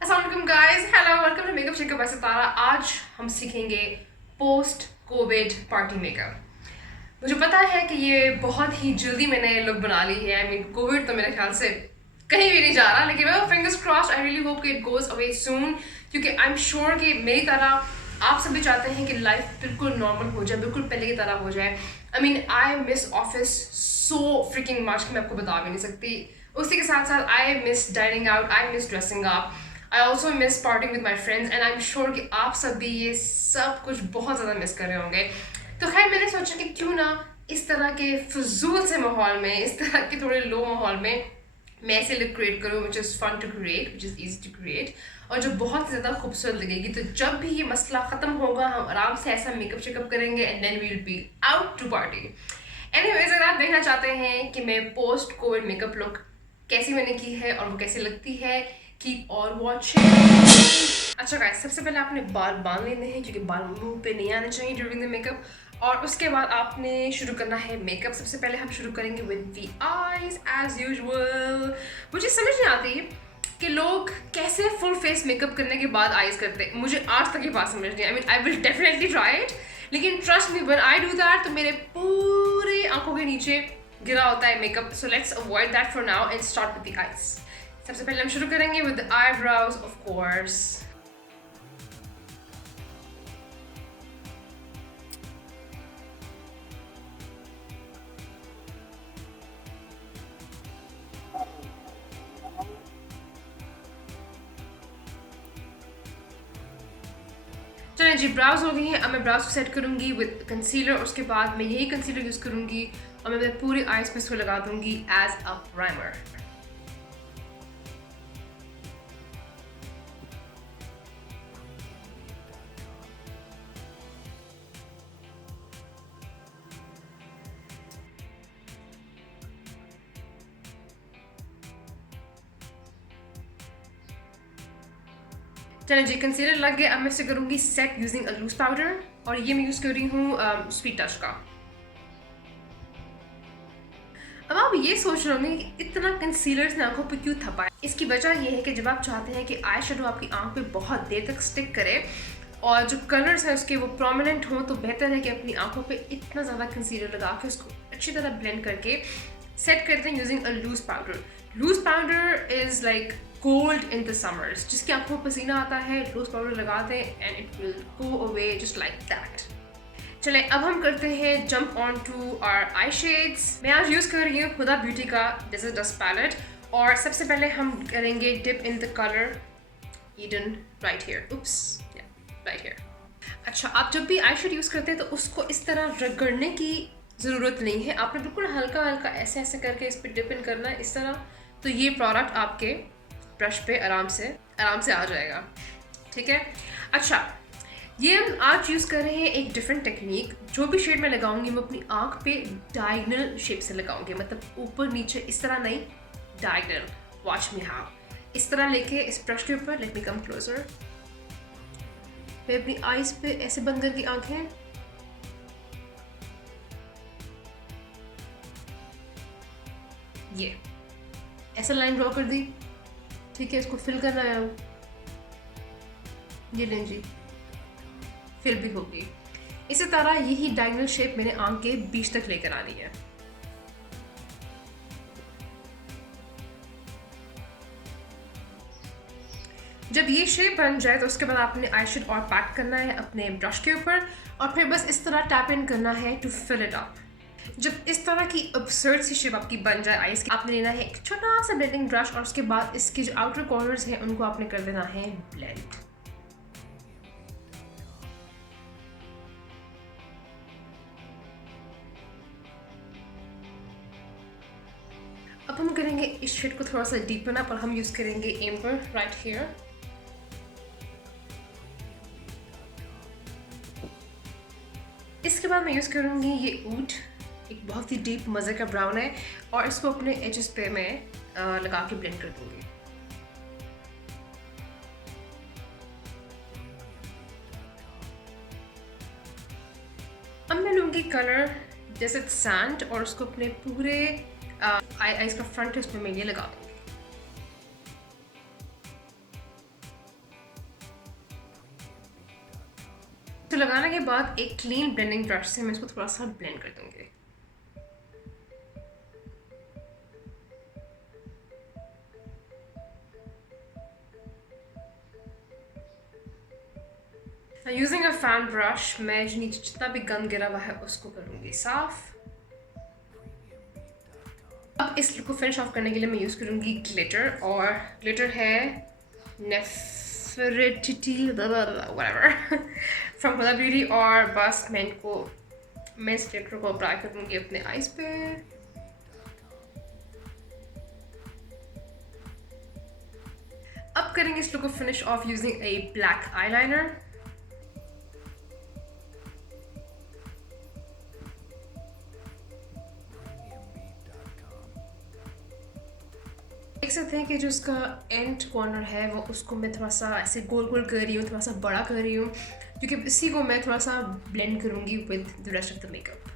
अस्सलाम वालेकुम guys, hello, welcome to makeup shakeup by Sitara. आज हम सीखेंगे पोस्ट कोविड पार्टी मेकअप। मुझे पता है कि ये बहुत ही जल्दी मैंने लुक बना ली है। आई मीन कोविड तो मेरे ख्याल से कहीं भी नहीं जा रहा, लेकिन मैं fingers crossed, I really hope कि इट गोज अवे सून, क्योंकि आई एम श्योर कि मेरी तरह आप सभी चाहते हैं कि लाइफ बिल्कुल नॉर्मल हो जाए, बिल्कुल पहले की तरह हो जाए। आई mean I miss office so fricking much कि मैं आपको बता भी नहीं सकती। उसी के साथ साथ I miss dining out, I miss dressing up, I also miss parting with my friends, and I am sure कि आप सब भी ये सब कुछ बहुत ज़्यादा मिस कर रहे होंगे। तो खैर मैंने सोचा कि क्यों ना इस तरह के फजूल से माहौल में, इस तरह के थोड़े लो माहौल में मैं ऐसे लुक क्रिएट करूँ which is fun to create, which is easy to create, और जो बहुत ज़्यादा खूबसूरत लगेगी। तो जब भी ये मसला ख़त्म होगा हम आराम से ऐसा मेकअप शेकअप करेंगे and then we will be out to party. Anyways, अगर आप देखना चाहते हैं कि मैं पोस्ट कोविड मेकअप लुक कैसी मैंने की है और वो कैसी लगती है, कीप और वॉचिंग। अच्छा गाइस, सबसे पहले आपने बाल बांध लेने हैं, क्योंकि बाल मुंह पे नहीं आने चाहिए ड्यूरिंग द मेकअप। और उसके बाद आपने शुरू करना है मेकअप। सबसे पहले हम शुरू करेंगे with the eyes as usual. मुझे समझ नहीं आती कि लोग कैसे फुल फेस मेकअप करने के बाद आईज करते हैं। मुझे आज तक ये बात समझ नहीं आई। Mean I will definitely try it, लेकिन trust me when I do that तो मेरे पूरे आंखों के नीचे गिरा होता है makeup. So let's avoid that for now and start with the eyes. सबसे पहले हम शुरू करेंगे with the eyebrows of course. चलिए जी, ब्राउज हो गई हैं। अब मैं ब्राउज को सेट करूंगी विद कंसीलर। उसके बाद मैं यही कंसीलर यूज करूंगी और मैं पूरी आईज पे इसको लगा दूंगी एज अ प्राइमर। चलिए जी, कंसीलर लग गया। अब मैं इसे करूंगी set using a loose powder, और ये मैं यूज कर रही हूँ स्वीट टच का। अब आप ये सोच रहे होंगे कि इतना कंसीलर ने आंखों पे क्यों थपा है। इसकी वजह ये है कि जब आप चाहते हैं कि आई शेडो आपकी आंख पे बहुत देर तक स्टिक करे और जो कलर्स हैं उसके वो प्रोमिनेंट हों, तो बेहतर है कि अपनी आंखों पे इतना ज़्यादा कंसीलर लगा के उसको अच्छी तरह ब्लेंड करके सेट करते हैं using a loose powder. Loose powder is like gold in the summers. जिसकी आंखों में पसीना आता है लूज पाउडर लगाते हैं and it will go away just like that. चले अब हम करते हैं jump on to our eye shades. मैं आज यूज़ कर रही हूँ हुदा ब्यूटी का डेजर्ट डस्ट पैलेट, और सबसे पहले हम करेंगे dip in the colour Eden right here. Oops, right here. अच्छा, आप जब भी आई शेड यूज़ करते हैं तो उसको इस तरह रगड़ने की ज़रूरत नहीं है। आपने बिल्कुल हल्का हल्का ऐसे ऐसे करके इस पर डिप इन करना है इस तरह, तो ये प्रोडक्ट आपके ब्रश पे आराम से आ जाएगा। ठीक है। अच्छा, ये हम आज यूज़ कर रहे हैं एक डिफरेंट टेक्निक। जो भी शेड मैं लगाऊंगी मैं अपनी आंख पे डायगनल शेप से लगाऊंगी, मतलब ऊपर नीचे इस तरह नहीं, डायगनल। Watch me how. इस तरह लेके इस ब्रश के ऊपर, लेट मी कम क्लोजर, मैं अपनी आईज पे ऐसे बंद करके आंखें ये ऐसा लाइन ड्रॉ कर दी। ठीक है, इसको फिल करना है। ये लें जी, फिल भी होगी। इसी तरह यही डायगनल शेप मैंने आंख के बीच तक लेकर आनी है। जब ये शेप बन जाए तो उसके बाद आपने आई शेड और पैक करना है अपने ब्रश के ऊपर, और फिर बस इस तरह टैप इन करना है टू फिल इट अप। जब इस तरह की अब्सर्ड सी शेप आपकी बन जाए आईज की, आपने लेना है एक छोटा सा ब्लेंडिंग ब्रश, और उसके बाद इसके जो आउटर कॉर्नर्स हैं उनको आपने कर देना है ब्लेंड। अब हम करेंगे इस शेड को थोड़ा सा डीपन अप, और हम यूज करेंगे एम्बर राइट हियर। इसके बाद मैं यूज करूंगी ये ऊट, एक बहुत ही डीप मज़े का ब्राउन है, और इसको अपने एजेस पे मैं लगा के ब्लेंड कर दूंगी। अब मैं लूँगी कलर जैसे सैंड, और उसको अपने पूरे आईज का फ्रंट है उस पर मैं ये लगा दूँगी। लगाने के बाद एक क्लीन ब्लेंडिंग ब्रश से मैं इसको थोड़ा सा ब्लेंड कर दूंगी। यूजिंग अ फैन ब्रश मैं नीचे जितना भी गंद गिरा हुआ है उसको करूंगी साफ। अब इस लुक को फिनिश ऑफ करने के लिए मैं यूज़ करूंगी ग्लिटर, और ग्लिटर है नेफरेटिटी व्हाटएवर फ्रॉम हुदा ब्यूटी, और बस मैं इस ग्लिटर को अप्लाई करूंगी अपने आईज पे। अब करेंगे इस लुक को फिनिश ऑफ यूजिंग ए ब्लैक आईलाइनर। देख सकते हैं कि जो उसका एंड कॉर्नर है वो उसको मैं थोड़ा सा ऐसे गोल गोल कर रही हूँ, थोड़ा सा बड़ा कर रही हूँ, क्योंकि इसी को मैं थोड़ा सा ब्लेंड करूँगी with the rest of the makeup.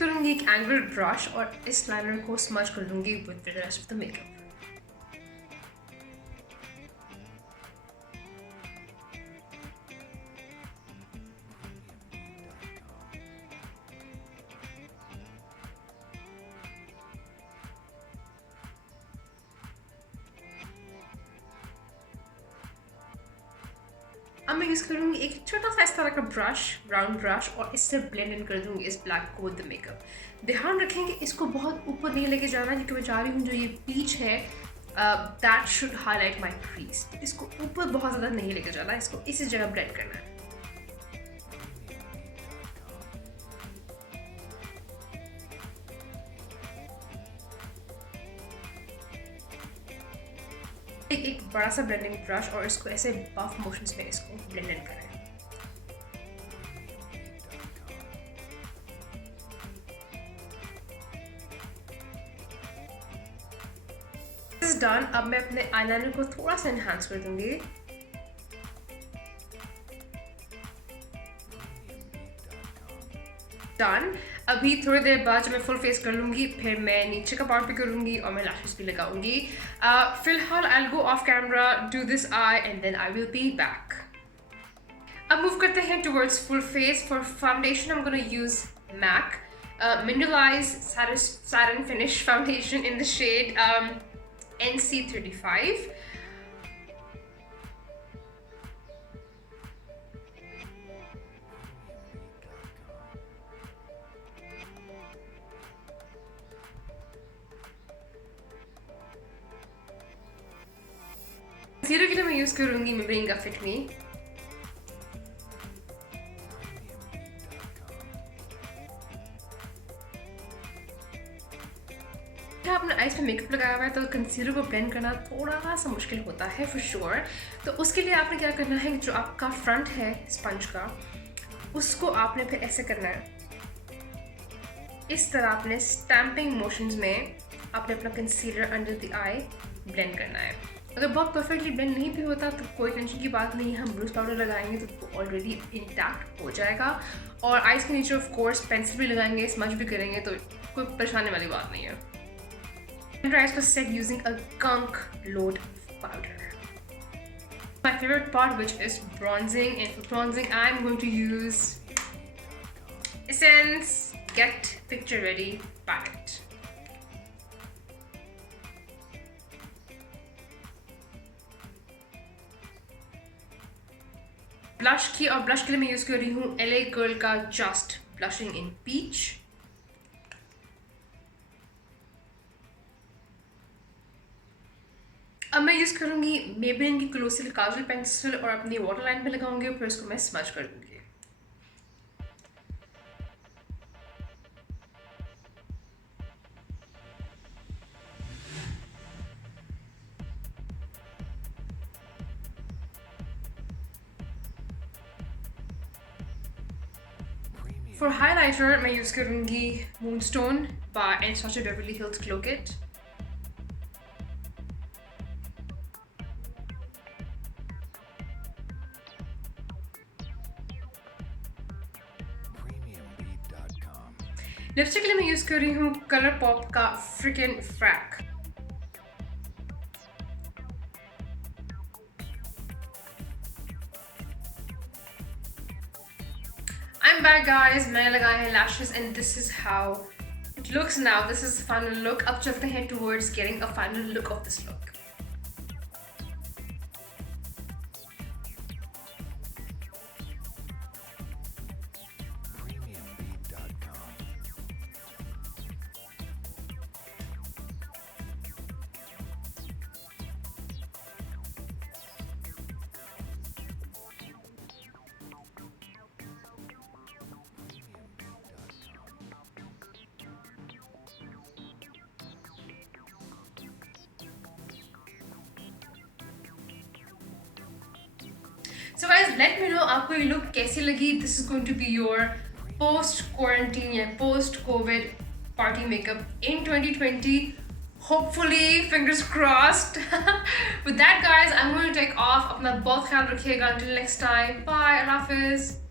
करूँगी एक एंगल ब्रश और इस लाइनर को स्मज कर दूँगी with the rest of the makeup. अब मैं यूज़ करूँगी एक छोटा सा इस तरह का ब्रश, राउंड ब्रश, और इससे ब्लेंड इन कर दूँगी इस ब्लैक को विद द मेकअप। ध्यान रखेंगे इसको बहुत ऊपर नहीं लेके जाना, क्योंकि मैं चाह रही हूँ जो ये पीच है that should highlight my crease. इसको ऊपर बहुत ज़्यादा नहीं लेके जाना, इसको इसी जगह ब्लेंड करना है। एक बड़ा सा ब्लेंडिंग ब्रश और इसको ऐसे बफ मोशंस में इसको ब्लेंड इन करें। This is done. अब मैं अपने आईलाइनर को थोड़ा सा एनहांस कर दूंगी। डन। अभी थोड़ी देर बाद जब मैं फुल फेस कर लूँगी फिर मैं नीचे का पार्ट भी करूँगी और मैं लैशेस भी लगाऊंगी। फिलहाल I will go off camera, do this eye, and then I will be back. अब मूव करते हैं towards full face. For foundation I am gonna use MAC Mineralize Satin Finish Foundation in the shade NC35. Concealer के लिए मैं use करूँगी Maybelline का Fit Me। आपने eyes पे मेकअप लगाया हुआ है तो कंसीलर को ब्लेंड करना थोड़ा सा मुश्किल होता है फॉर श्योर। तो उसके लिए आपने क्या करना है, जो आपका फ्रंट है स्पंज का उसको आपने फिर ऐसे करना है, इस तरह आपने स्टैम्पिंग मोशंस में आपने अपना concealer under the I blend करना है। अगर बहुत परफेक्टली ब्लेंड नहीं भी होता तो कोई टेंशन की बात नहीं है, हम ब्रूस पाउडर लगाएंगे तो ऑलरेडी इंटैक्ट हो जाएगा। और आइज के नीचे ऑफ कोर्स पेंसिल भी लगाएंगे, स्मज भी करेंगे, तो कोई परेशानी वाली बात नहीं है। Under eyes was set using a gunk load powder. My favorite part, which is bronzing, and for bronzing I'm going to use Essence Get Picture Ready palette. Blush की, और ब्लश के लिए मैं यूज़ कर रही हूँ LA Girl का Just Blushing in Peach। अब मैं यूज़ करूँगी Maybelline की क्लोसिल काजल पेंसिल और अपनी वाटर लाइन पे लगाऊंगी और फिर उसको मैं स्मज कर दूँगी। फॉर हाइलाइटर मैं यूज़ करूँगी Moonstone by Anastasia Beverly Hills Glow Kit। Lipstick के लिए मैं यूज़ कर रही हूँ कलर पॉप का फ्रिकन फ्रैक। I'm back guys, मैंने लगाए हैं lashes and this is how it looks now. This is final look. अब चलते हैं towards getting a final look of this look. So guys, let me know आपको ये look कैसी लगी. This is going to be your post quarantine या post COVID party makeup in 2020. Hopefully, fingers crossed. With that guys, I'm going to take off. अपना बहुत ख्याल रखिएगा. Until next time. Bye. Allah Hafiz.